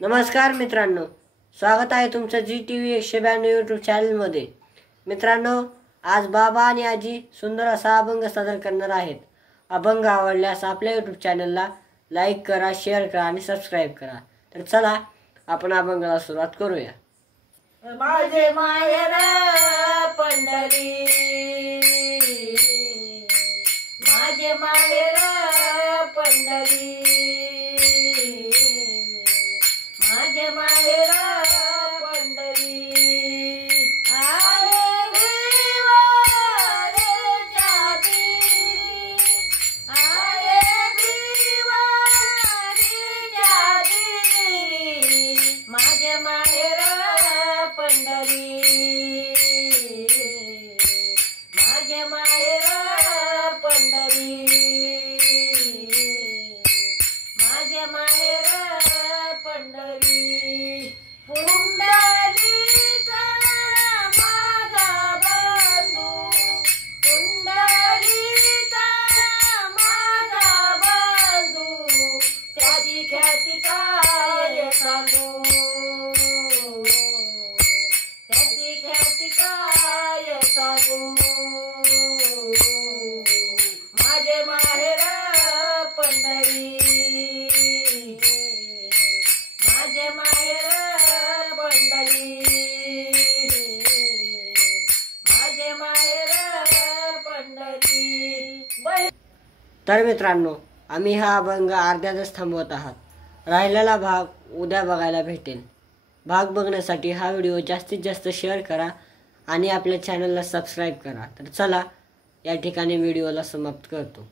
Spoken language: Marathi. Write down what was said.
नमस्कार मित्रांनो, स्वागत आहे तुमचं GTV 192 यूट्यूब चॅनलमध्ये। मित्रांनो, आज बाबा आणि आजी सुंदर असा अभंग सादर करणार आहेत। अभंग आवडल्यास आपल्या यूट्यूब चॅनलला लाईक करा, शेअर करा आणि सबस्क्राईब करा। तर चला आपण अभंगाला सुरुवात करूया। माझे माहेर पंढरी, माझे माहेर पंढरी, माझे माहेर पंढरी। आहे देवाच्या ती, आहे देवाच्या ती, माझे माहेर पंढरी, माझे माहेर पंढरी, माझे माहेर पंढरी। पुंडलिका माझा बंधू, पुंडलिका माझा बंधू, त्याची ख्याती काय सांगू, त्याची ख्याती काय सांगू। माझे माहेर पंढरी, माझे माहेर पंढरी, माझे माहेर पंढरी। तर मित्रांनो, आम्ही हा अभंग अर्ध्यातच थांबवत आहात। राहिलेला भाग उद्या बघायला भेटेल। भाग बघण्यासाठी हा व्हिडिओ जास्तीत जास्त शेअर करा आणि आपल्या चॅनलला सबस्क्राईब करा। तर चला या ठिकाणी व्हिडिओला समाप्त करतो।